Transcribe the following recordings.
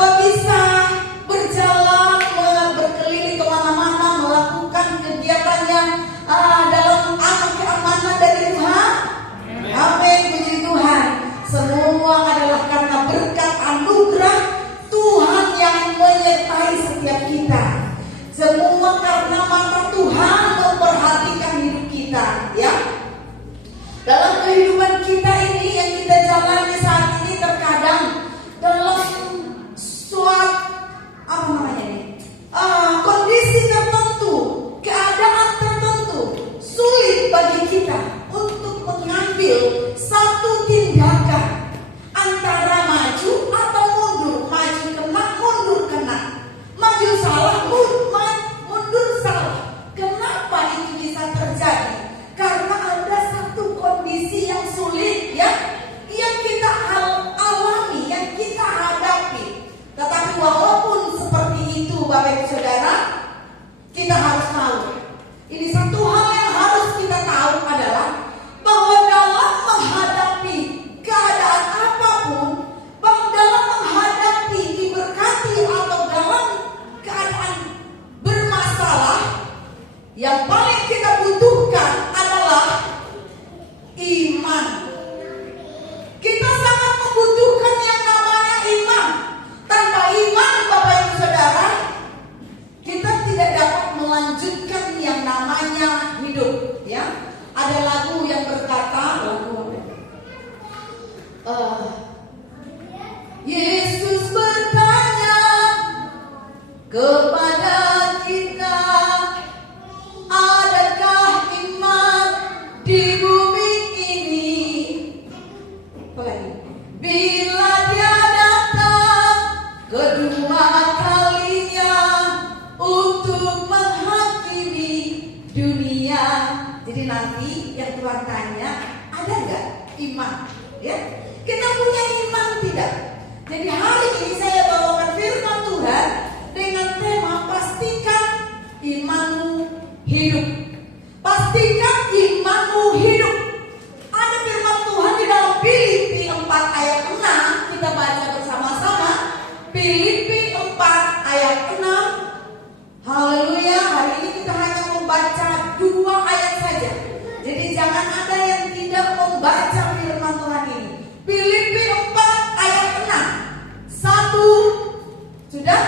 bahwa bisa berjalan, berkeliling kemana-mana, melakukan kegiatannya dalam keamanan dari Tuhan. Amin, puji Tuhan. Semua adalah karena berkat anugerah Tuhan yang menyertai setiap kita. Semua karena mata Tuhan memperhatikan hidup kita, ya. Dalam kehidupan kita ini yang kita jalani saat ini, terkadang dalam suatu kondisi tertentu, keadaan tertentu, sulit bagi kita untuk mengambil satu tindakan antara maju atau mundur, maju kena, mundur kena, maju salah, mundur salah. Kenapa itu bisa terjadi? Karena ada satu kondisi yang sulit, ya, yang kita alami, yang kita hadapi. Tetapi walaupun seperti itu, Bapak Ibu Saudara, kita harus tahu. Ini satu hal yang harus kita tahu adalah bahwa dalam menghadapi keadaan apapun, bahwa dalam menghadapi diberkati atau dalam keadaan bermasalah, yang paling kita butuhkan adalah iman. Kita sangat membutuhkan yang namanya iman. Tanpa iman, Bapak Ibu Saudara, kita tidak dapat melanjutkan yang namanya hidup, ya. Ada lagu yang berkata, Yesus bertanya kepada kita, adakah iman di bumi ini? Bila Dia datang kedua kalinya untuk menghakimi dunia. Jadi nanti yang Tuhan tanya, ada nggak iman? Ya, kita punya iman tidak? Jadi hari ini saya bawakan firman Tuhan dengan tema pastikan imanmu hidup. Pastikan imanmu hidup. Ada firman Tuhan di dalam Filipi 4 ayat 6. Kita baca bersama-sama. Filipi 4 ayat 6. Haleluya. Hari ini kita hanya membaca 2 ayat saja. Jadi jangan ada yang tidak membaca firman Tuhan ini. Filipi 4 ayat 6. 1. Sudah?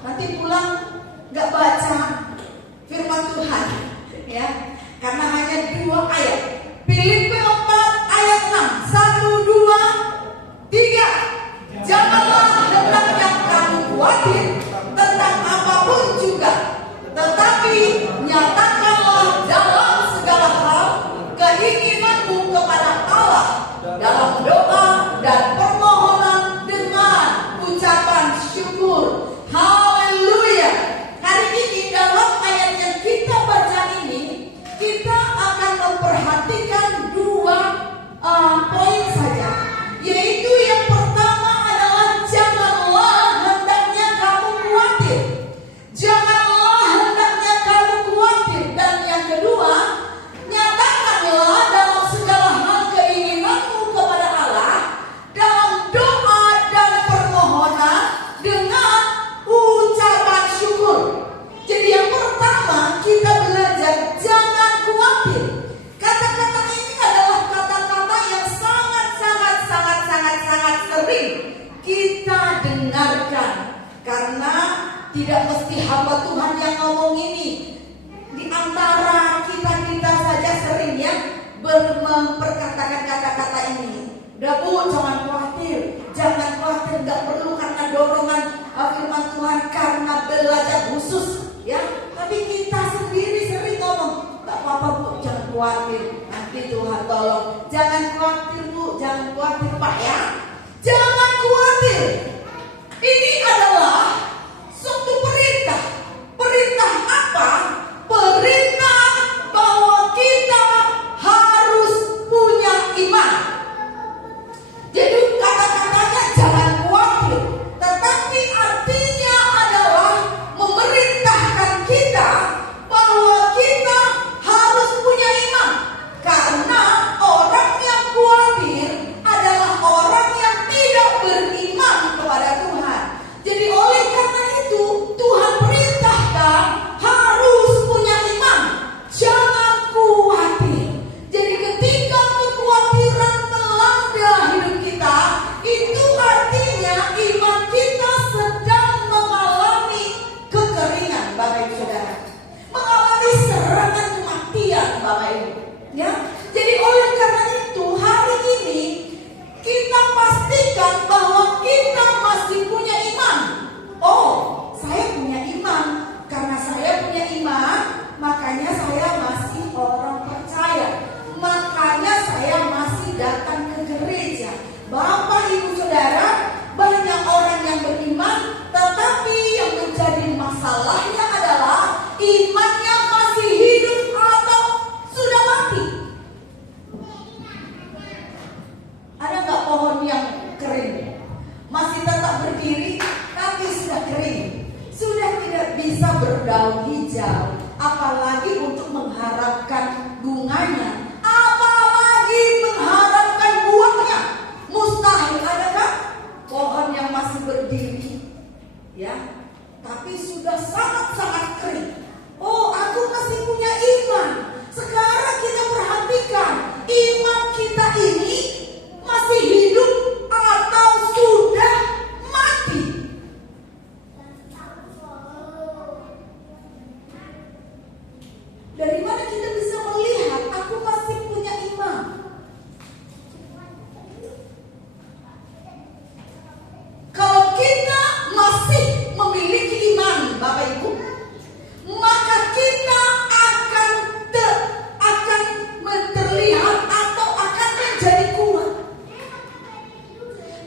Nanti pulang gak baca firman Tuhan, ya, karena hanya 2 ayat. Filipi 4 ayat 6. 1, 2, 3. Janganlah hendaknya kamu khawatir tentang apapun juga, tetapi nyatakanlah dalam segala hal keinginanmu kepada Allah dalam doa dan permohonan dengan ucapan syukur. Haleluya. Hari ini dalam ayat yang kita baca ini, kita akan memperhatikan 2 poin saja. Yaitu yang pertama adalah janganlah hendaknya kamu khawatir. Janganlah hendaknya kamu khawatir. Dan yang kedua, nyatakanlah dalam segala hal keinginanmu kepada Allah dalam doa dan permohonan dengan ucapan syukur. Jadi yang pertama kita belajar jangan khawatir. Kata-kata ini adalah kata-kata yang sangat sering kita dengarkan. Karena tidak mesti hamba Tuhan yang ngomong ini. Di antara kita saja sering, ya, memperkatakan kata-kata ini. Udah Bu, jangan khawatir. Jangan khawatir, gak perlu karena dorongan firman Tuhan, karena belajar khusus, ya. Tapi kita sendiri sering ngomong, gak apa-apa Bu, jangan khawatir, nanti Tuhan tolong. Jangan khawatir Bu, jangan khawatir Pak, ya. Jangan khawatir. Ini adalah suatu perintah. Perintah apa? Perintah bahwa kita harus punya iman. Jadi kata-katanya jangan khawatir, tetapi artinya adalah memerintahkan kita bahwa kita harus punya iman. Karena orang yang khawatir adalah hijau, apalagi untuk mengharapkan bunganya, apalagi mengharapkan buahnya. Mustahil ada kan pohon yang masih berdiri, ya, tapi sudah sangat-sangat kering. Oh, aku masih punya iman. Sekarang kita perhatikan, iman kita ini masih hidup atau sudah mati. Dari mana kita bisa melihat aku masih punya iman? Kalau kita masih memiliki iman, Bapak Ibu, maka kita akan terlihat atau akan menjadi kuat.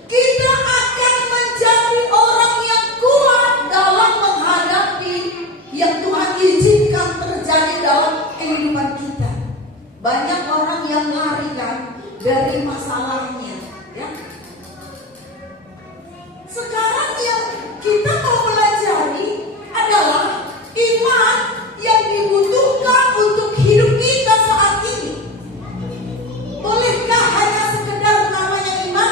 Kita akan menjadi orang yang kuat dalam menghadapi yang Tuhan izinkan terjadi dalam kehidupan kita. Banyak orang yang lari kan dari masalahnya, ya. Sekarang yang kita mau pelajari adalah iman yang dibutuhkan untuk hidup kita saat ini. Bolehkah hanya sekedar namanya iman?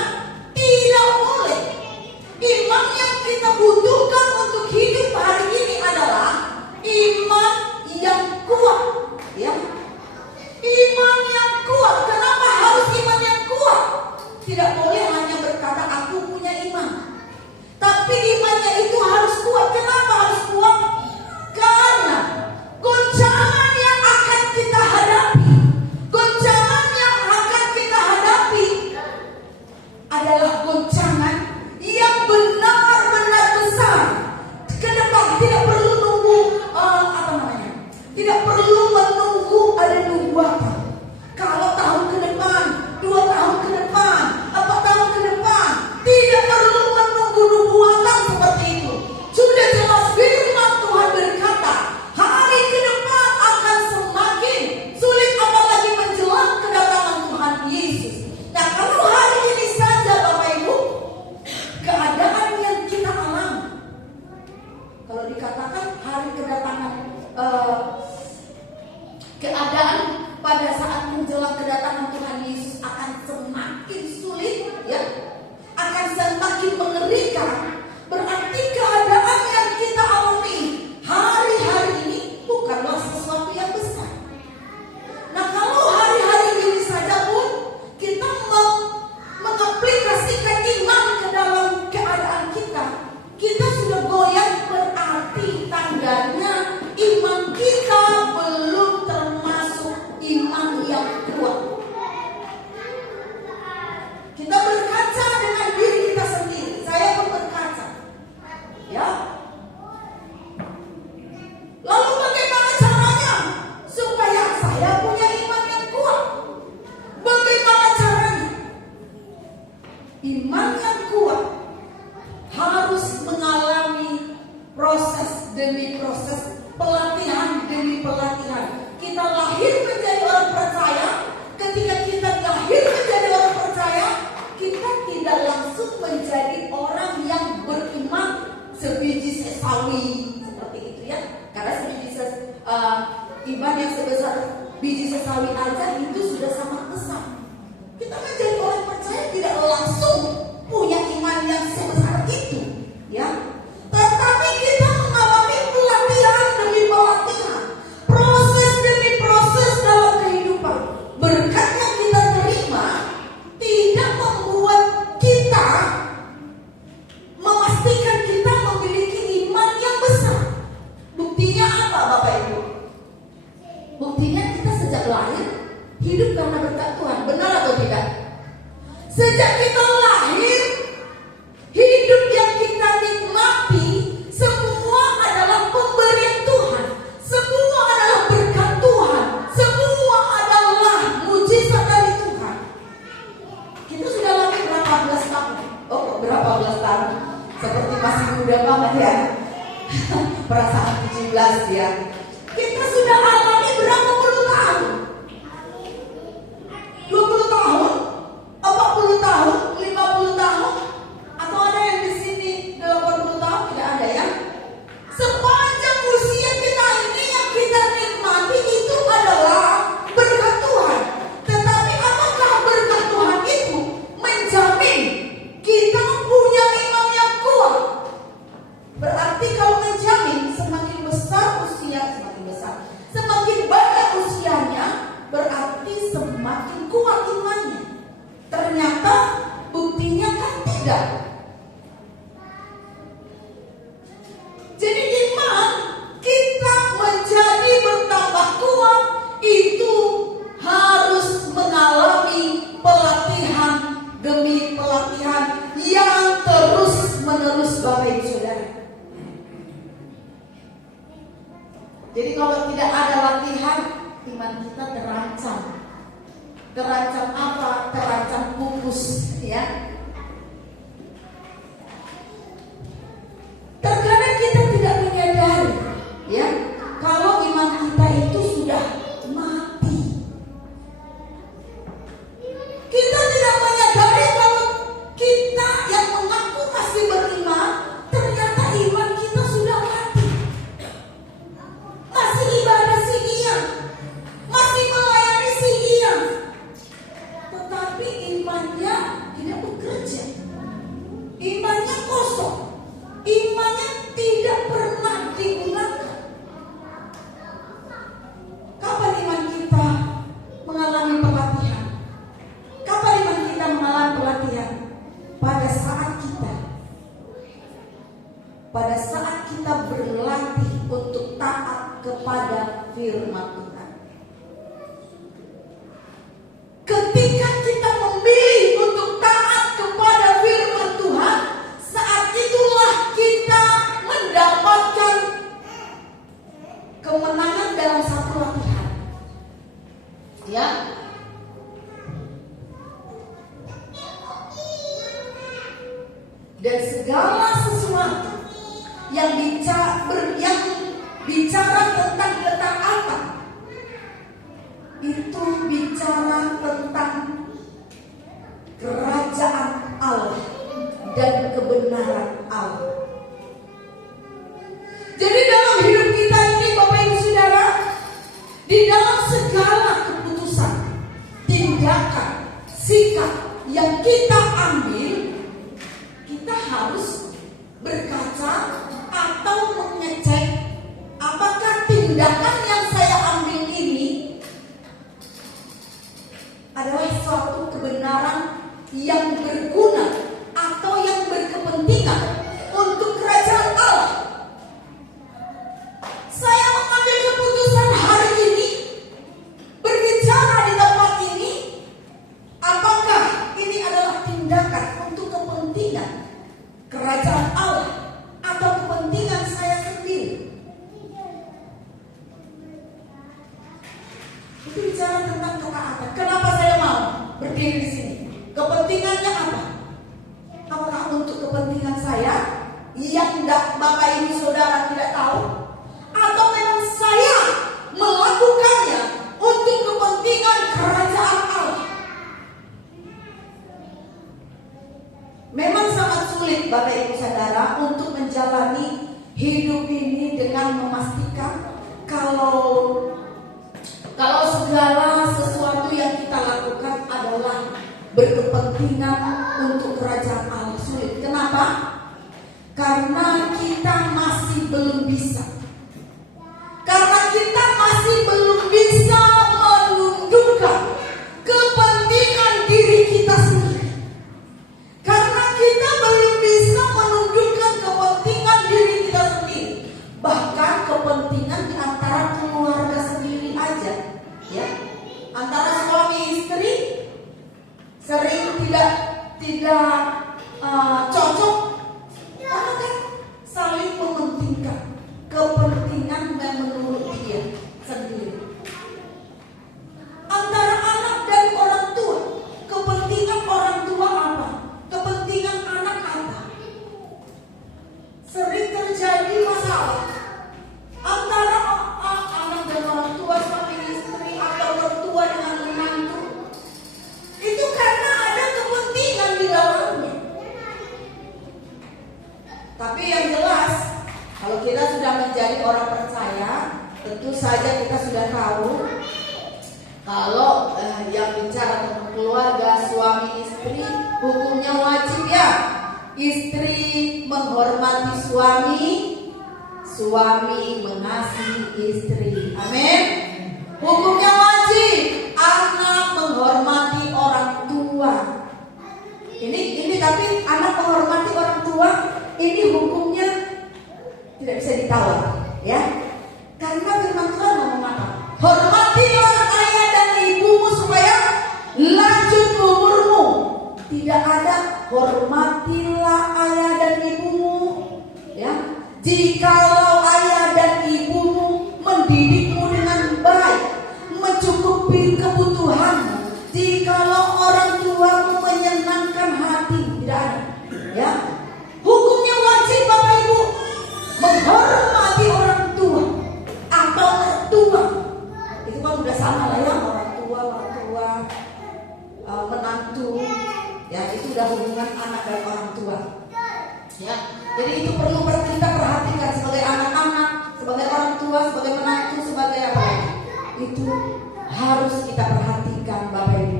Tidak boleh. Iman yang kita butuhkan untuk hidup hari ini adalah iman yang kuat, ya. Iman yang kuat. Kenapa harus iman yang kuat? Tidak boleh hanya berkata aku punya iman, tapi imannya itu harus kuat. Kenapa harus kuat? Karena goncangan yang akan kita hadapi, goncangan yang akan kita hadapi adalah goncangan yang benar-benar besar. Ke depan tidak perlu nunggu tidak perlu menunggu ada nubuatan. Kalau tahun ke depan, 2 tahun ke depan, 4 tahun ke depan, tidak perlu menunggu nubuatan seperti itu. Sudah jelas firman Tuhan berkata, hari ke depan akan semakin sulit, apalagi menjelang kedatangan Tuhan Yesus. Nah, kalau hari ini saja Bapak Ibu, keadaan yang kita alami, kalau dikatakan hari kedatangan keadaan pada saat menjelang kedatangan Tuhan Yesus akan semakin sulit, ya, akan semakin mengerikan. Berarti keadaan yang kita alami hari-hari ini bukanlah sesuatu yang besar. Nah, kalau hari-hari ini saja pun kita mengaplikasikan iman ke dalam keadaan kita sudah goyang, berarti tandanya iman kita belum termasuk iman yang kuat. Kita berkaca dengan diri kita sendiri. Saya pun berkaca, ya. Lalu bagaimana caranya supaya saya punya iman yang kuat? Bagaimana caranya? Iman yang kuat harus mengalami proses demi proses, pelatihan demi pelatihan. Kita lahir menjadi orang percaya. Ketika kita lahir menjadi orang percaya, kita tidak langsung menjadi orang yang beriman sebiji sesawi seperti itu, ya. Karena iman yang sebesar biji sesawi aja itu sudah sangat besar. Kita menjadi orang percaya tidak langsung punya iman yang sebesar itu, ya. Tetapi kita mengalami pelatihan demi pelatihan, proses demi proses dalam kehidupan. Berkat yang kita terima tidak membuat kita memastikan kita memiliki iman yang besar. Buktinya apa, Bapak Ibu? Buktinya kita sejak lahir hidup karena berkat Tuhan. Benar atau tidak? Sejak kita lahir, hidup yang kita nikmati semua adalah pemberian Tuhan. Semua adalah berkat Tuhan. Semua adalah mujizat dari Tuhan. Kita sudah lahir berapa belas tahun? Oh, berapa belas tahun? Seperti masih muda banget, ya. Perasaan 17, ya. Kita sudah alami berapa puluh tahun? 20 tahun? 40 tahun? 50 tahun? Atau ada yang di sini 80 tahun? Tidak ada, ya. Sepanjang usia kita ini tidak. Jadi iman kita menjadi bertambah kuat itu harus mengalami pelatihan demi pelatihan yang terus menerus, Bapak Ibu Saudara. Jadi kalau tidak ada latihan, iman kita terancam. Terancam apa? Terancam pupus, ya. Terkadang kita tidak menyadari, ya, kalau iman kita itu sudah mati. Kita tidak menyadari kalau kita yang mengaku masih beriman, ternyata iman kita sudah mati. Masih ibadah sih iya, masih melayani sih iya, tetapi imannya tidak bekerja. Imannya kosong. Imannya tidak pernah digunakan. Kapan iman kita mengalami pelatihan? Kapan iman kita mengalami pelatihan? Pada saat kita berlatih untuk taat kepada firman Tuhan. Ketika kita memilih untuk taat kepada firman Tuhan, saat itulah kita mendapatkan kemenangan dalam satu latihan. Ya. Dan segala sesuatu yang bicara tentang ketaatan itu bicara tentang kerajaan Allah dan kebenaran Allah. Jadi dalam hidup kita ini, Bapak Ibu Saudara, di dalam segala keputusan, tindakan, sikap yang kita ambil, kita harus berkaca atau mengecek apakah tindakan yang saya ambil ini adalah suatu kebenaran yang berguna atau yang berkepentingan untuk kerajaan Allah. Saya mengambil keputusan hari ini berbicara di tempat ini, apakah ini adalah tindakan untuk kepentingan kerajaan Allah atau kepentingan saya sendiri? Itu bicara tentang ketaatan. Kenapa saya mau berdiri di sini? Kepentingannya apa? Apakah untuk kepentingan saya yang Bapak Ibu Saudara tidak tahu? Atau memang saya melakukannya untuk kepentingan kerajaan Allah? Memang sangat sulit, Bapak Ibu Saudara, untuk menjalani hidup ini dengan memastikan kalau segala sesuatu yang kita lakukan adalah berkepentingan untuk kerajaan Allah. Sulit. Kenapa? Karena kita masih belum bisa. Karena kita masih belum bisa menundukkan kepentingan diri kita sendiri. Karena kita belum bisa menundukkan kepentingan diri kita sendiri. Bahkan kepentingan di antara keluarga sendiri aja, ya. Antara suami istri sering tidak cocok karena kan saling mementingkan kepentingan yang menurut dia sendiri. Antara anak dan orang tua, kepentingan orang tua apa? Kepentingan anak apa? Sering terjadi masalah antara anak dan orang tua, suami istri, atau mertua dengan menantu. Itu karena ada kepentingan di dalamnya. Tapi yang jelas, kalau kita sudah menjadi orang percaya, tentu saja kita sudah tahu kalau yang bicara tentang keluarga, suami istri, hukumnya wajib ya. Istri menghormati suami, suami mengasihi istri. Amin. Hukumnya wajib. Anak menghormati orang tua. Ini tapi anak ditawar, ya. Karena firman Tuhan ngomong apa? Hormatilah ayah dan ibumu supaya lanjut umurmu. Tidak ada hormatilah ayah dan ibumu, ya. Jikalau ayah dan ibumu mendidikmu dengan baik, mencukupi kebutuhanmu, jikalau orang tuamu menyenangkan hati, tidak ada, ya. Hukumnya wajib Bapak Ibu menghormati orang tua atau mertua. Itu kan udah sama lah ya, orang tua, menantu, ya itu udah hubungan anak dan orang tua, ya. Jadi itu perlu kita perhatikan sebagai anak-anak, sebagai orang tua, sebagai menantu, sebagai apa lagi. Itu harus kita perhatikan Bapak Ibu,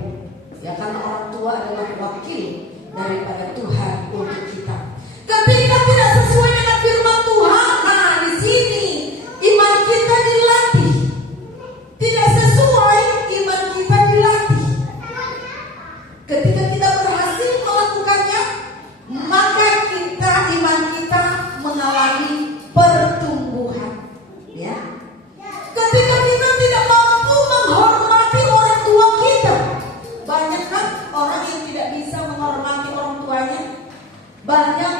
ya, karena orang tua adalah wakil daripada Tuhan untuk kita. Ketika tidak sesuai dengan firman Tuhan, nah di sini iman kita dilatih. Tidak sesuai, iman kita dilatih. Ketika kita berhasil melakukannya, maka iman kita mengalami pertumbuhan, ya. Ketika kita tidak mampu menghormati orang tua kita, banyak kan orang yang tidak bisa menghormati orang tuanya. Banyak,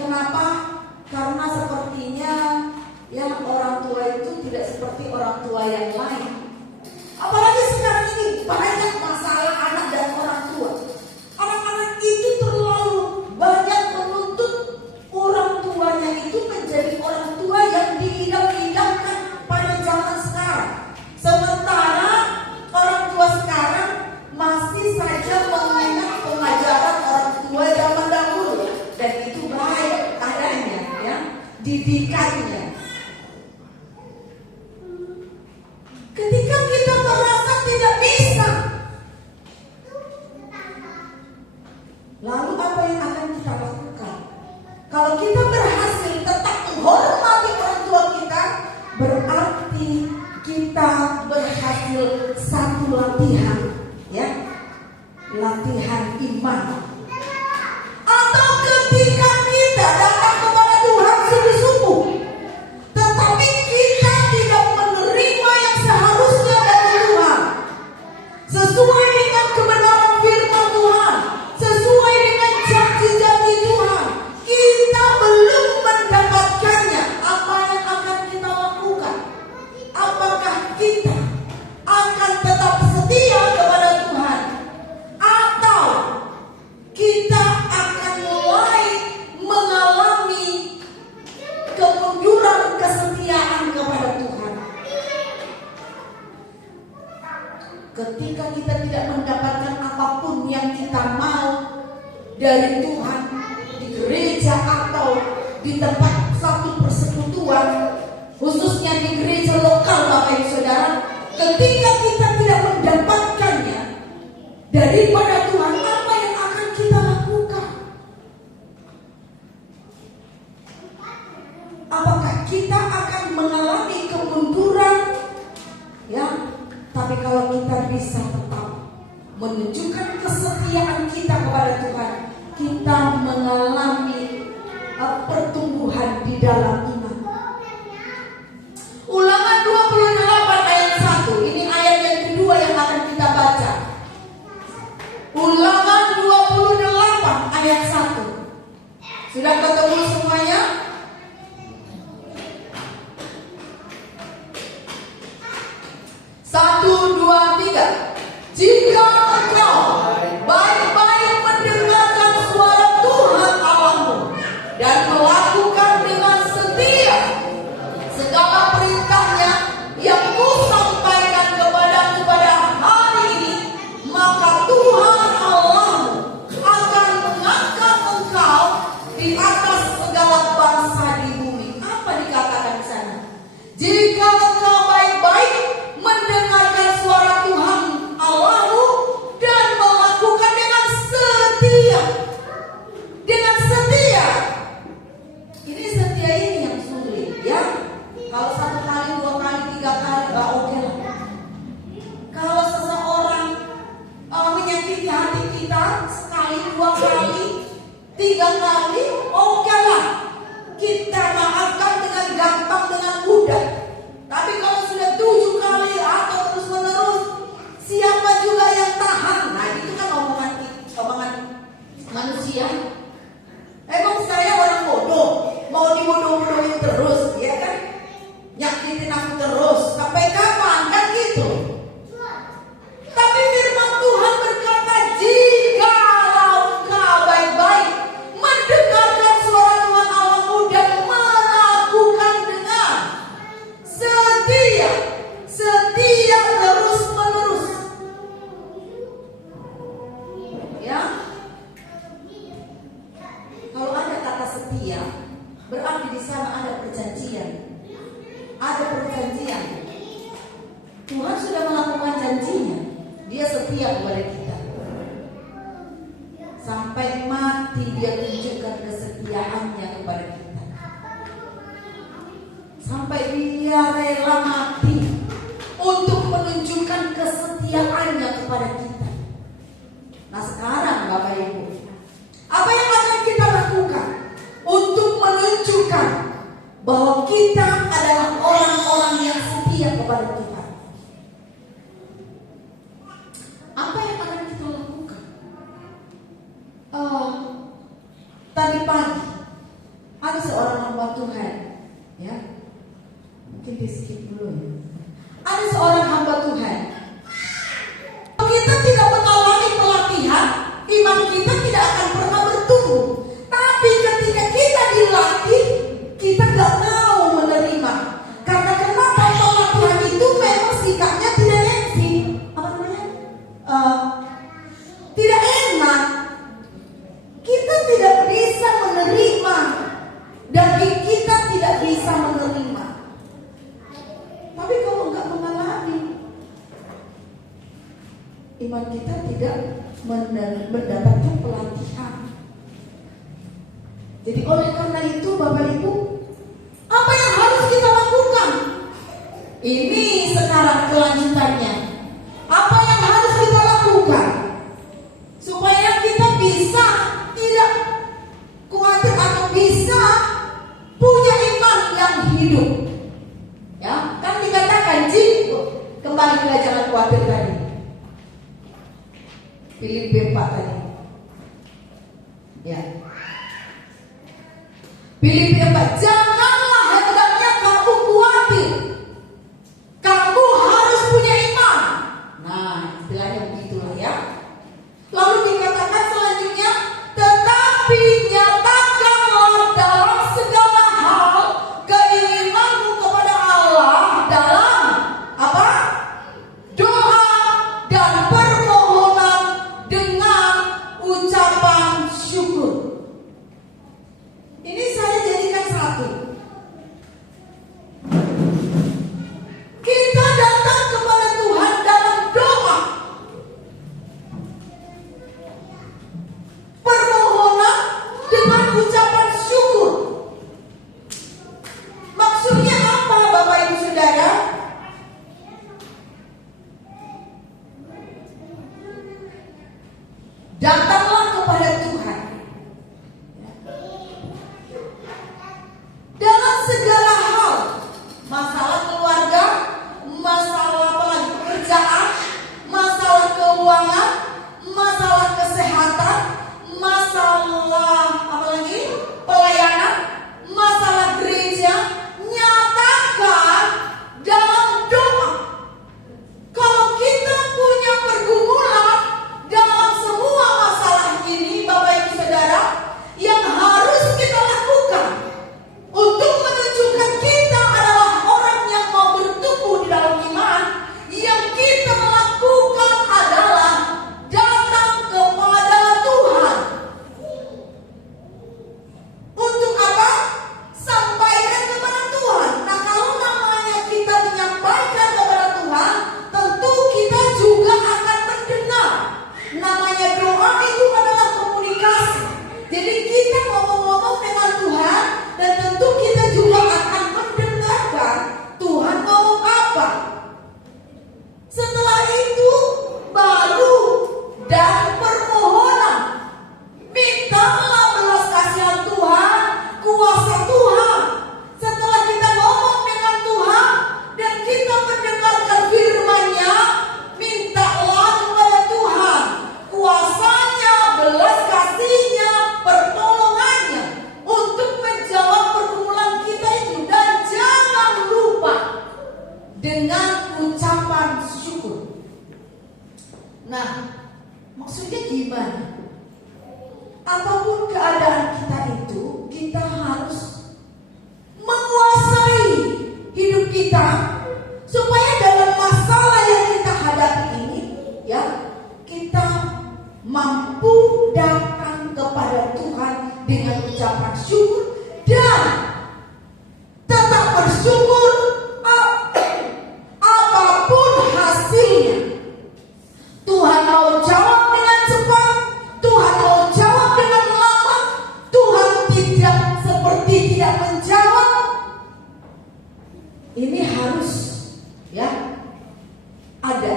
kenapa? Karena sepertinya ya orang tua itu tidak seperti orang tua yang lain. Apalagi sekarang ini banyak masalah anak dan orang tua. Anak-anak itu terlalu banyak menuntut orang tuanya itu menjadi orang tua yang diidam-idamkan pada zaman sekarang. Sementara orang tua sekarang masih saja mengingat pengajaran orang tua zaman dahulu, dan itu baik adanya, ya, didikannya. Ketika kita merasa tidak bisa, lalu apa yang akan kita lakukan? Kalau kita berhasil tetap menghormati orang tua kita, berarti kita berhasil satu latihan, ya, latihan iman. Atau ketika kita datang kepada Tuhan sungguh-sungguh, tetapi kita tidak menerima yang seharusnya dari Tuhan, sesuai dengan kebenaran firman Tuhan, sesuai dengan janji-janji Tuhan, kita belum mendapatkannya. Apa yang akan kita lakukan? Apakah kita akan tetap setia kepada Tuhan, atau kita akan mulai mengalami kemunduran kesetiaan kepada Tuhan? Ketika kita tidak mendapatkan apapun yang kita mau dari Tuhan, di gereja atau di tempat satu persekutuan, khususnya di gereja lokal Bapak Ibu Saudara, ketika kita tidak mendapatkannya daripada Tuhan, apa yang akan kita lakukan? Apakah kita akan mengalami kemunduran? Ya, tapi kalau kita bisa tetap menunjukkan kesetiaan kita kepada Tuhan, kita mengalami pertumbuhan di dalam iman. Ulangan 28 ayat 1. Ini ayat yang kedua yang akan kita baca. Ulangan 28 ayat 1. Sudah ketemu semuanya? Satu, dua, tiga. Jika engkau baik-baik mendengarkan suara Tuhan Allahmu dan melakukan dengan setia segala perintahnya yang kusampaikan kepadamu pada hari ini, maka Tuhan Allahmu akan mengangkat engkau di atas segala bangsa di bumi. Apa dikatakan di sana? Jika engkau baik-baik mendengarkan suara Tuhan Allahmu dan melakukan dengan setia. Dengan setia. Ini setia ini yang sulit, ya. Kalau satu kali, dua kali, tiga kali, gak oke lah. Kalau seseorang menyakiti hati kita sekali, dua kali, tiga kali, oke lah. Kita maafkan dengan gampang dengan mudah. Tapi kalau sudah 7 kali atau terus menerus, siapa juga yang tahan? Nah itu kan omongan manusia. Emang saya orang bodoh, mau dibodoh-bodohin terus, ya kan? Nyakitin aku terus, sampai kapan? Kan gitu. Tapi firman Tuhan berkata, jikalau engkau baik-baik mendengarkan suara Tuhan Allahmu dan melakukan dengan setia terus menerus. Ya. Kalau ada kata setia, berarti di sana ada perjanjian. Ada perjanjian. Tuhan sudah melakukan janjinya. Dia setia kepada kita. Sampai mati dia tunjukkan kesetiaannya kepada kita. Sampai dia rela mati untuk menunjukkan kesetiaannya kepada kita. Nah sekarang Bapak Ibu, apa yang akan kita lakukan untuk menunjukkan bahwa kita adalah orang-orang yang setia kepada Tuhan? Apa yang akan kita lakukan? Tadi pagi ada seorang hamba Tuhan, ya, mungkin di skip dulu ya. Ada seorang hamba Tuhan. Kita tidak mengalami pelatihan, iman kita tidak akan pernah bertumbuh. Tapi ketika kita dilatih, kita gak mau menerima. Karena kenapa? Pelatihan itu memang sikapnya tidak tidak enak. Kita tidak bisa menerima. Daging kita tidak bisa menerima. Tapi kalau nggak mengalami, iman kita tidak mendapatkan pelatihan. Jadi oleh karena itu Bapak Ibu, apa yang harus kita lakukan? Ini sekarang kelanjutannya. Apa yang harus kita lakukan supaya kita bisa tidak khawatir atau bisa punya iman yang hidup? Ya, kan dikatakan kembali ke jangan khawatir tadi. Filipi 4 tadi. Ya. Filipi 4, janganlah hendaknya kamu khawatir. Kamu harus punya iman. Nah, istilahnya begitulah ya. Lalu dikatakan selanjutnya, tetapi nyatakanlah dalam segala hal keinginanmu kepada Allah dalam apa? Doa dan permohonan dengan ucapan syukur. Ini saya jadikan satu. apapun keadaan kita itu, kita harus menguasai hidup kita supaya dalam masalah yang kita hadapi ini, ya, kita mampu datang kepada Tuhan dengan ucapan syukur dan tetap bersyukur apapun hasilnya. Tuhan mau jawab dengan cepat, Tuhan mau jawab dengan lama, Tuhan tidak seperti tidak menjawab. Ini harus, ya, ada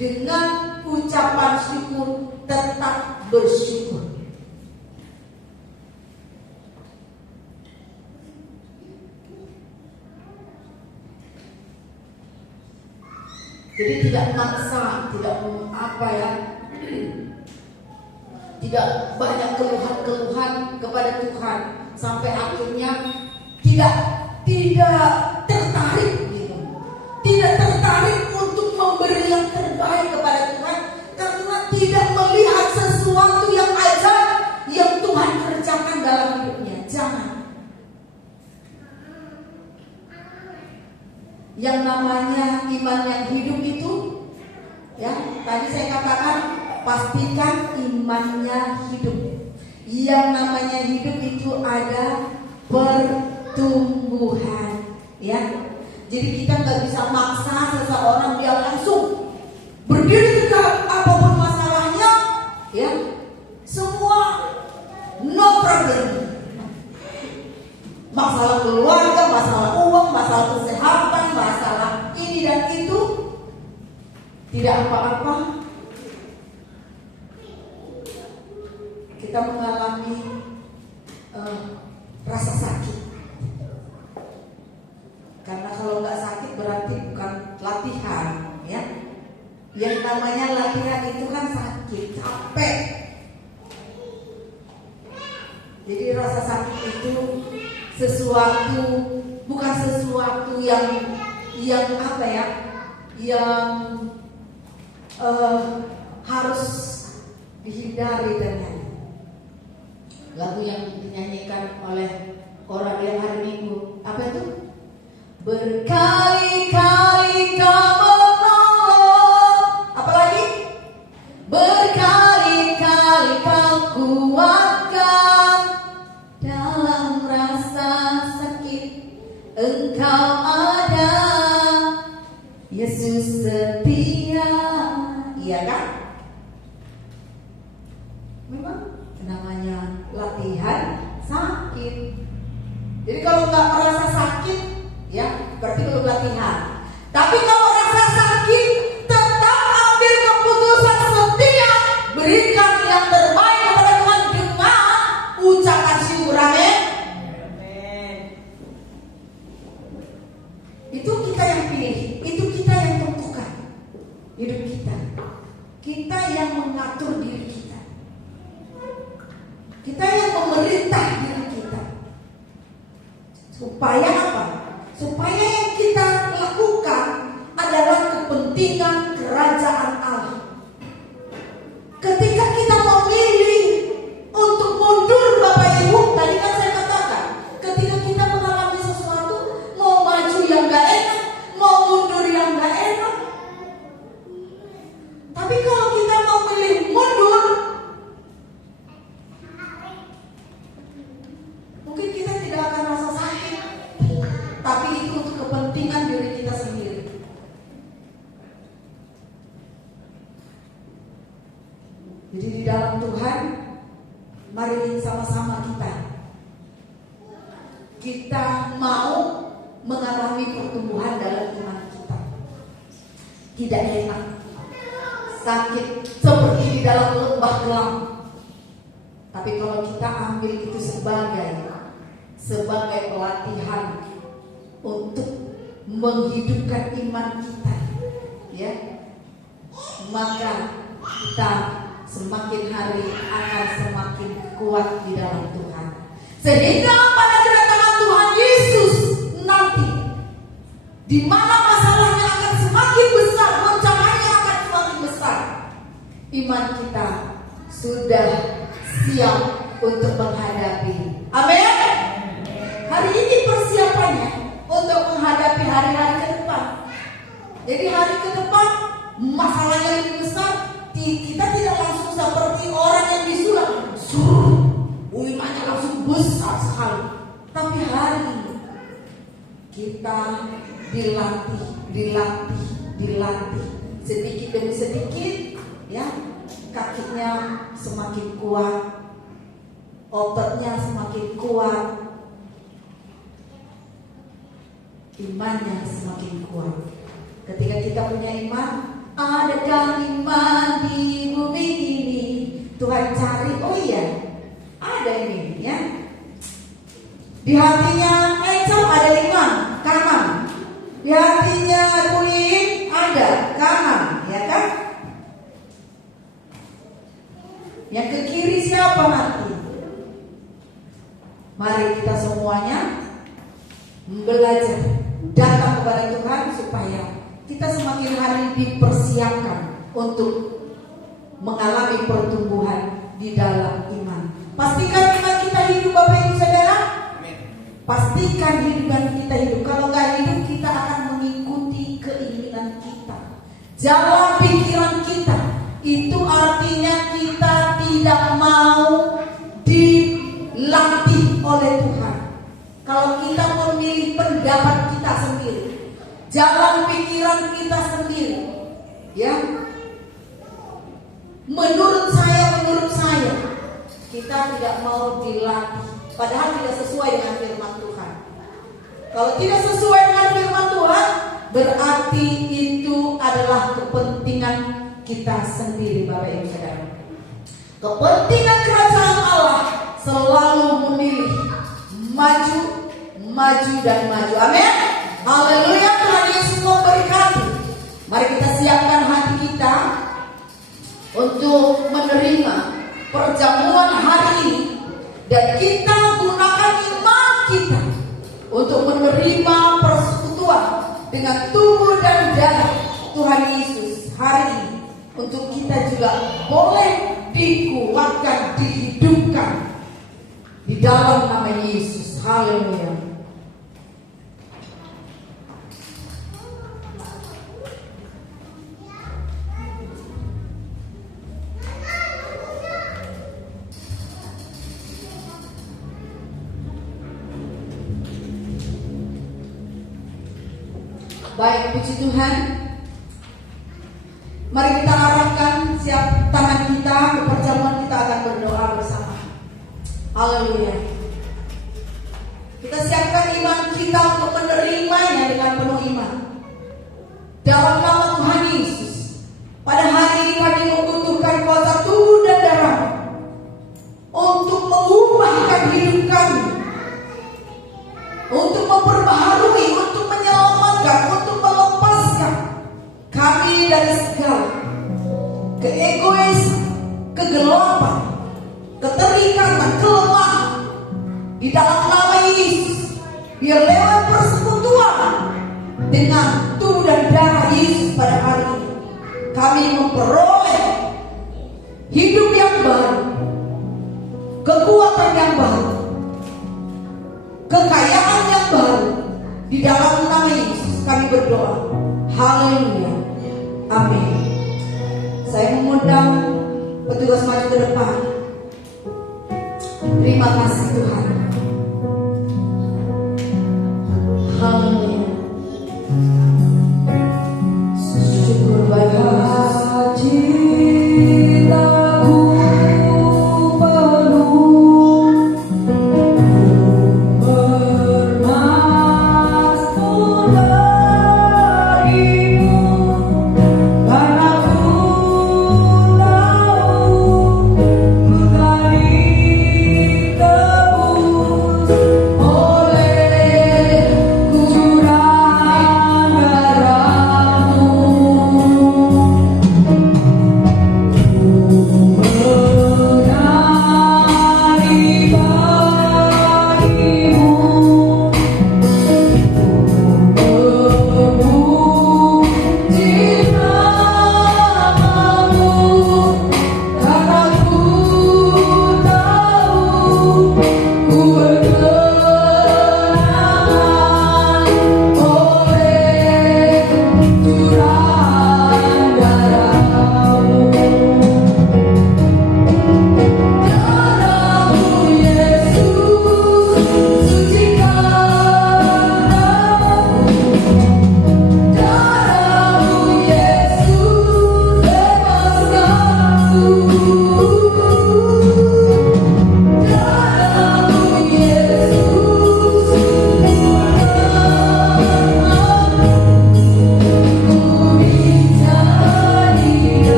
dengan ucapan syukur, tetap bersyukur. Jadi tidak maksa, tidak apa ya, tidak banyak keluhan-keluhan kepada Tuhan sampai akhirnya tidak tertarik gitu. Tidak tertarik untuk memberi yang terbaik kepada Tuhan karena tidak melihat sesuatu yang ajaib yang Tuhan kerjakan dalam hidupnya. Jangan. Yang namanya iman yang hidup itu, ya, tadi saya katakan pastikan imannya hidup. Yang namanya hidup itu ada pertumbuhan, ya. Jadi kita nggak bisa maksa seseorang dia langsung berdiri tegak apapun masalahnya, ya. Semua no problem. Masalah keluarga, masalah uang, masalah kesehatan, masalah ini dan itu, tidak apa-apa. Kita mengalami rasa sakit. Karena kalau nggak sakit berarti bukan latihan, ya. Yang namanya latihan itu kan sakit, capek. Jadi rasa sakit itu bukan sesuatu yang apa ya, yang harus dihindari. Dan lagu yang dinyanyikan oleh orang yang hari Minggu, apa itu? Berkali-kali kau menolong, apalagi? Berkali-kali kau kuatkan dalam rasa sakit, Engkau ada, Yesus setia. Iya kan? Memang namanya latihan sakit. Jadi kalau nggak merasa sakit, ya berarti belum latihan. Tapi kalau rasa sakit, tetap ambil keputusan setia, berikan yang terbaik kepada Tuhan dengan ucapan syukur. Amin. Itu kita yang pilih, itu kita yang tentukan hidup kita. Kita yang mengatur diri kita. Kita yang memerintah diri kita. Supaya apa? Supaya yang kita lakukan adalah kepentingan kerajaan Allah. Ketika kita memilih untuk mundur, Bapak Ibu, tadi kan saya katakan, ketika kita mengalami sesuatu, mau maju yang gak enak, mau mundur yang gak enak. Tapi kalau kita mau milih mundur, mungkin kita tidak akan rasa sakit, tapi itu untuk kepentingan diri kita sendiri. Jadi di dalam Tuhan, mari sama-sama kita mau mengalami pertumbuhan dalam iman kita. Tidak enak, sakit seperti di dalam lembah kelam. Tapi kalau kita ambil itu sebagai pelatihan untuk menghidupkan iman kita, ya, maka kita semakin hari akan semakin kuat di dalam Tuhan. Sehingga pada kedatangan Tuhan Yesus nanti, di mana masalahnya akan semakin besar, goncangannya akan semakin besar, iman kita sudah siap untuk menghadapi. Amin. Hari ini persiapannya untuk menghadapi hari-hari ke depan. Jadi hari ke depan masalahnya lebih besar. Kita tidak langsung seperti orang yang disulap, imannya langsung besar sekali. Tapi hari ini kita dilatih sedikit demi sedikit, ya, kakinya semakin kuat, ototnya semakin kuat, imannya semakin kuat. Ketika kita punya iman, adakah iman di bumi ini? Tuhan cari, oh iya, ada ini, ya. Di hatinya Ecau ada iman, kanan. Di hatinya Queen ada kanan, ya kan? Yang ke kiri siapa nanti? Mari kita semuanya belajar, datang kepada Tuhan supaya kita semakin hari dipersiapkan untuk mengalami pertumbuhan di dalam iman. Pastikan iman kita hidup, Bapak Ibu Saudara. Pastikan hidup kita hidup. Kalau nggak hidup, kita akan mengikuti keinginan kita, jalan pikiran kita. Itu artinya kita tidak mau dilatih oleh Tuhan. Kalau kita memilih pendapat kita sendiri, jalan pikiran kita sendiri, ya, menurut saya, kita tidak mau dilatih. Padahal tidak sesuai dengan firman Tuhan. Kalau tidak sesuai dengan firman Tuhan, berarti itu adalah kepentingan kita sendiri, Bapak Ibu Saudara. Kepentingan kerajaan Allah selalu memilih maju dan maju. Amin. Haleluya. Tuhan Yesus memberkati. Mari kita siapkan hati kita untuk menerima perjamuan hari ini, dan kita gunakan iman kita untuk menerima persekutuan dengan tubuh dan darah Tuhan Yesus hari ini, untuk kita juga boleh dikuatkan, dihidupkan di dalam nama Yesus. Haleluya. Baik, puji Tuhan. Mari kita arahkan siap tangan kita ke perjamuan, kita akan berdoa bersama. Haleluya. Kita siapkan iman kita untuk menerimanya dengan penuh iman. Dalam nama Tuhan Yesus, pada hari ini kami membutuhkan kuasa tubuh dan darah untuk mengubahkan hidup kami, untuk memperbaharui, untuk menyelamatkan, untuk melepaskan kami dari segala keegoisan, kegelapan, keterikatan, kelemahan. Di dalam nama Yesus, biar lewat persekutuan dengan tubuh dan darah Yesus pada hari ini, kami memperoleh hidup yang baru, kekuatan yang baru, kekayaan yang baru. Di dalam nama Yesus kami berdoa. Haleluya. Amin. Saya mengundang petugas maju ke depan. Terima kasih Tuhan. Haleluya. Syukur bagi Oleh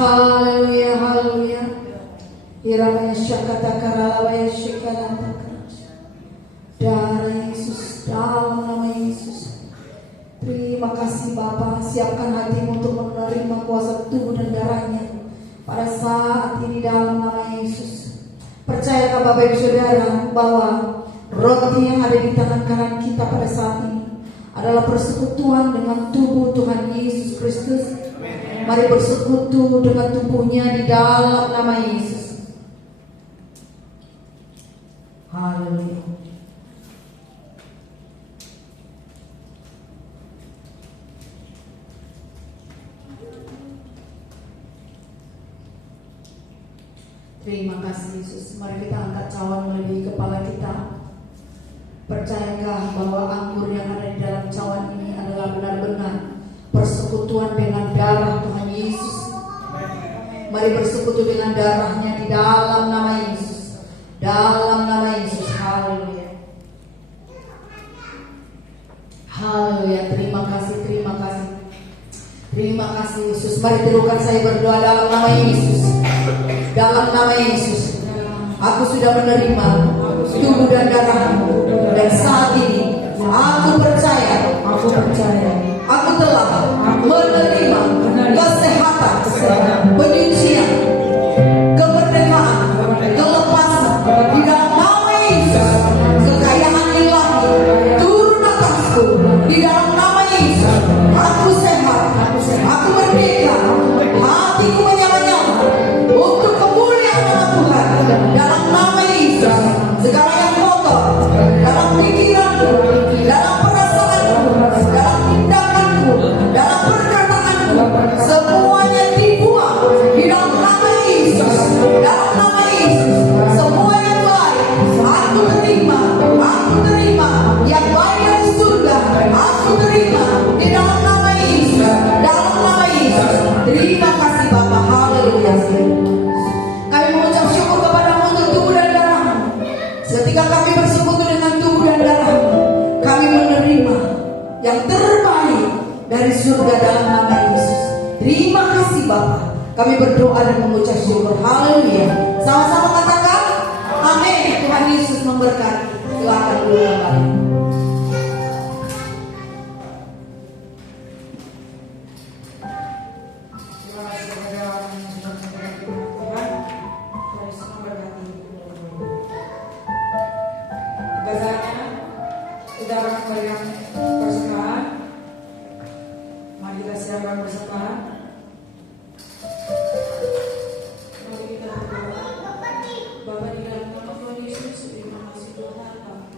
Haleluya, haleluya. Iramaya syakata karalawaya syikalanta. Darah Yesus, dalam nama Yesus. Terima kasih Bapa, siapkan hatimu untuk menerima kuasa tubuh dan darahnya pada saat ini dalam nama Yesus. Percayakah Bapak Ibu Saudara bahwa roti yang ada di tangan kanan kita pada saat ini adalah persekutuan dengan tubuh Tuhan Yesus Kristus. Mari bersekutu dengan tubuhnya di dalam nama Yesus. Haleluya. Terima kasih Yesus. Mari kita angkat cawan melebihi kepala kita. Percayakah bahwa anggur yang ada di dalam cawan ini adalah benar-benar persekutuan dengan darah Tuhan Yesus. Mari bersekutu dengan darahnya di dalam nama Yesus. Dalam nama Yesus. Haleluya. Haleluya. Terima kasih, terima kasih. Terima kasih Yesus. Mari terukan saya berdoa dalam nama Yesus. Dalam nama Yesus, aku sudah menerima tubuh dan darahmu, dan saat ini aku percaya, aku telah menerima kesehatan, penyucian, kemerdekaan, kelepasan di dalam nama Yesus. Kekayaan ilahi turun atasku di dalam nama Yesus. Aku sehat, aku merdeka, hatiku menyala-nyala untuk kemuliaan nama Tuhan dalam nama Yesus. Segala yang kotor dalam pikiranku, dalam perasaanku, dalam tindakanku, dalam perkataanku, semuanya dibuang di dalam nama Yesus. Dalam nama Yesus, semua yang baik aku terima yang baik dari surga aku terima di dalam nama Yesus. Dalam nama Yesus. Terima kasih Bapa. Haleluya. Kami mengucap syukur kepadamu untuk tubuh dan darahmu. Ketika kami bersekutu dengan tubuh dan darahmu, kami menerima yang terbaik dari surga dalam nama Yesus. Terima kasih Bapa. Kami berdoa dan mengucap syukur. Haleluya. Sama-sama katakan amin. Tuhan Yesus memberkati. Silakan dulu kembali. Bapak di dalam nama Tuhan Yesus, terima kasih Tuhan, Bapak.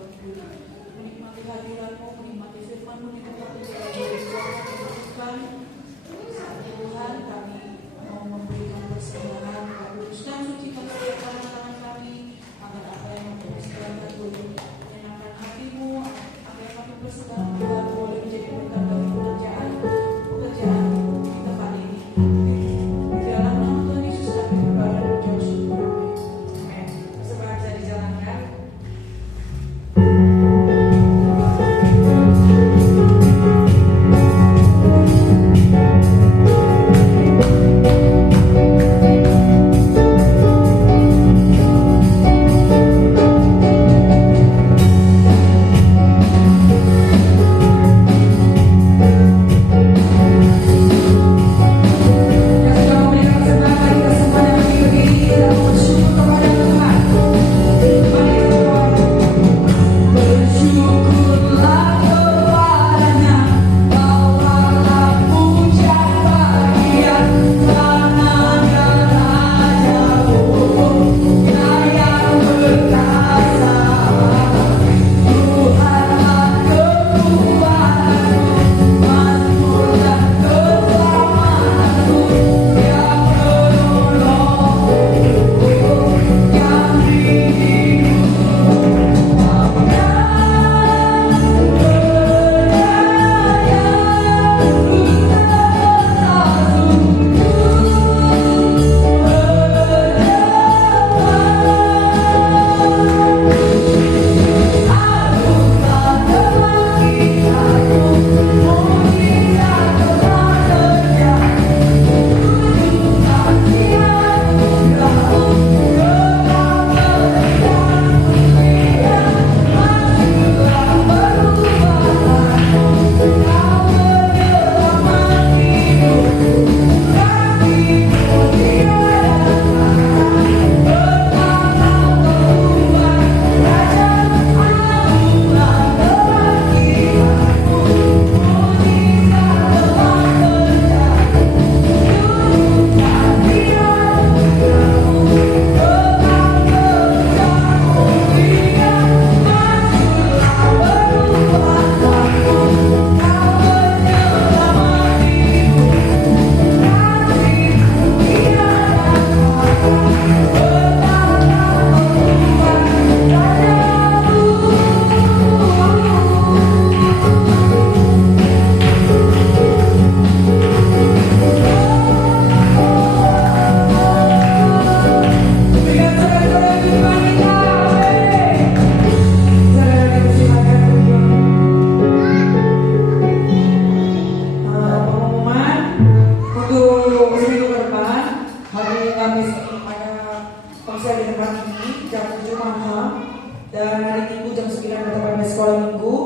ada konser di tempat ini jam 7 malam, dan hari Minggu jam 9 kita sekolah minggu,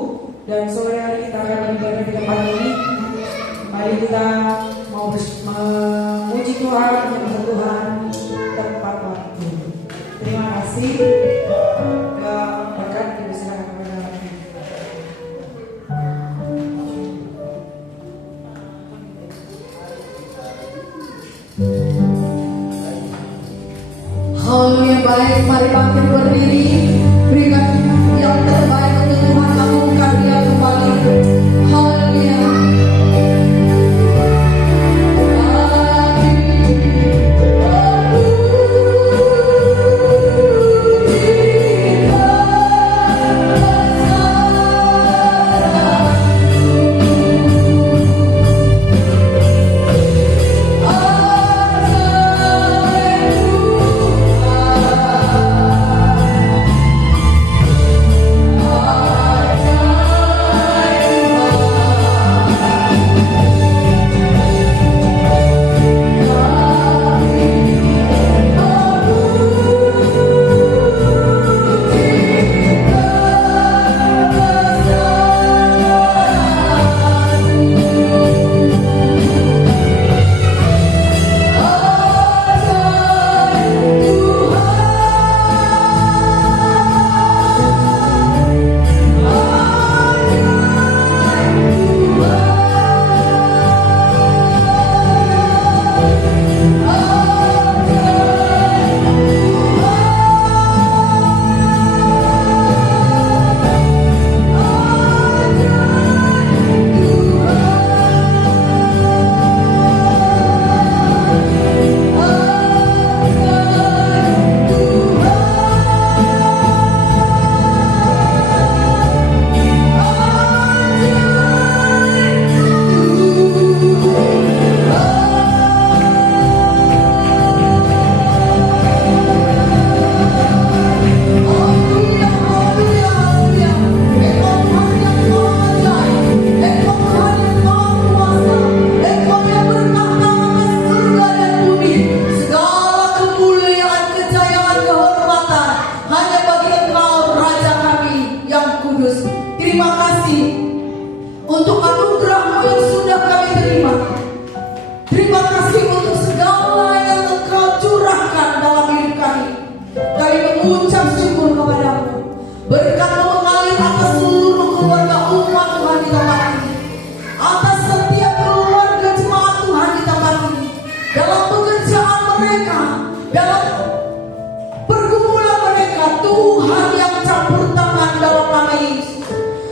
dan sore hari kita akan beribadah di tempat ini. Mari kita mau memuji Tuhan, menyembah Tuhan tepat waktu. Terima kasih. Berkat dipersilakan kepada Haleluya. Baik, mari bangkit berdiri, berikan yang terbaik untuk Tuhan, lakukan dia kembali. Haleluya. Terima kasih untuk anugerah-Mu yang sudah kami terima. Terima kasih untuk segala yang Engkau curahkan dalam hidup kami. Kami mengucap syukur kepada-Mu. Berkat-Mu mengalir atas seluruh keluarga umat Tuhan di tempat ini, atas setiap keluarga jemaat Tuhan di tempat ini, dalam pekerjaan mereka, dalam pergumulan mereka. Tuhan yang campur tangan dalam nama Yesus.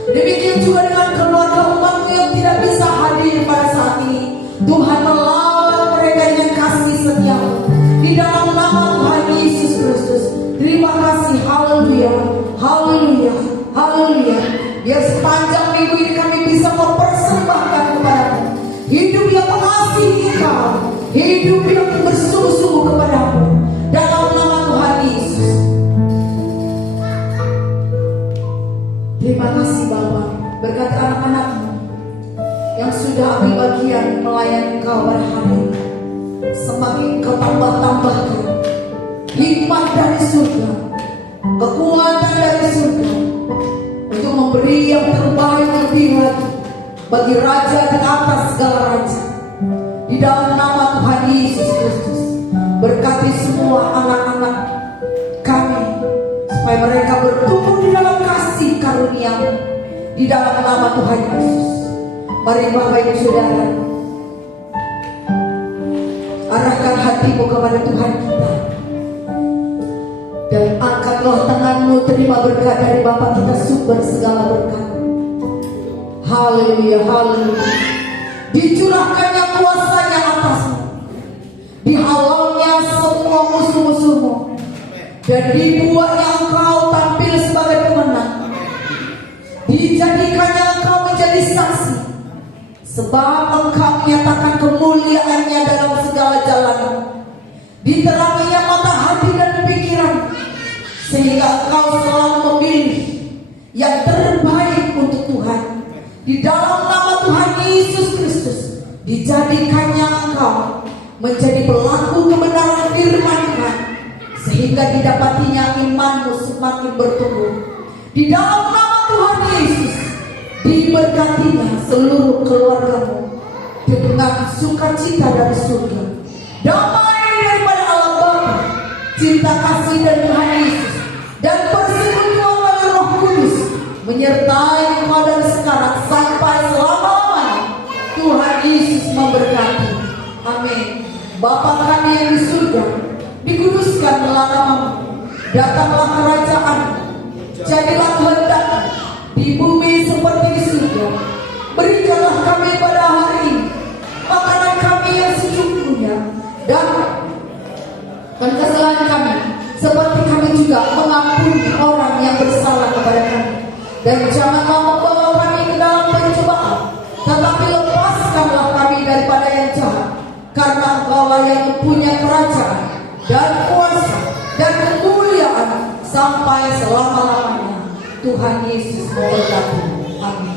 Demikian juga dengan keluarga umat-Mu yang tidak bisa hadir pada saat ini. Tuhan melawat mereka dengan kasih setia-Mu di dalam nama Tuhan Yesus Kristus. Terima kasih. Haleluya, haleluya, haleluya. Biar sepanjang minggu ini kami bisa mempersembahkan kepada-Mu hidup yang mengasihi Engkau, hidup yang bersungguh-sungguh kepada-Mu dalam nama Tuhan Yesus. Terima kasih Bapa, berkati anak-anak-Mu yang sudah ambil bagian melayani Engkau pada hari ini. Semakin Engkau tambah-tambahkan hikmat dari surga, kekuatan dari surga, untuk memberi yang terbaik lebih lagi bagi Raja di atas segala raja. Di dalam nama Tuhan Yesus Kristus, berkati semua anak-anak kami, supaya mereka bertumbuh di dalam kasih karunia-Mu di dalam nama Tuhan Yesus. Mari Bapak Ibu Saudara, arahkan hatimu kepada Tuhan kita, dan angkatlah tanganmu, terima berkat dari Bapa kita, sumber segala berkat. Haleluya, haleluya. Dicurahkannya kuasanya atasmu, dihalaunya semua musuh-musuhmu, dan dibuatnya engkau tampil sebagai pemenang. Dijadikannya engkau menjadi saksi, sebab engkau menyatakan kemuliaannya dalam segala jalan. Diteranginya mata hati dan pikiran, sehingga engkau selalu memilih yang terbaik untuk Tuhan. Di dalam nama Tuhan Yesus Kristus, dijadikannya engkau menjadi pelaku kebenaran firman semakin bertumbuh. Di dalam nama Tuhan Yesus, diberkatinya seluruh keluargamu dengan sukacita dari surga. Damai daripada Allah Bapa, cinta kasih dari Tuhan Yesus, dan persekutuan dari Roh Kudus menyertai engkau dari sekarang sampai selama-lamanya. Tuhan Yesus memberkati. Amin. Bapa kami yang di surga, dikuduskanlah namamu. Datanglah kerajaan-Mu. Jadilah kehendak-Mu di bumi seperti di surga. Berikanlah kami pada hari ini makanan kami yang secukupnya, dan kesalahan kami seperti kami juga mengampuni orang yang bersalah kepada kami. Dan janganlah membawa kami ke dalam pencobaan, tetapi lepaskanlah kami daripada yang jahat. Karena Engkaulah yang mempunyai kerajaan dan kuasa dan kemuliaan sampai selama-lamanya. Tuhan Yesus memberkati. Amin.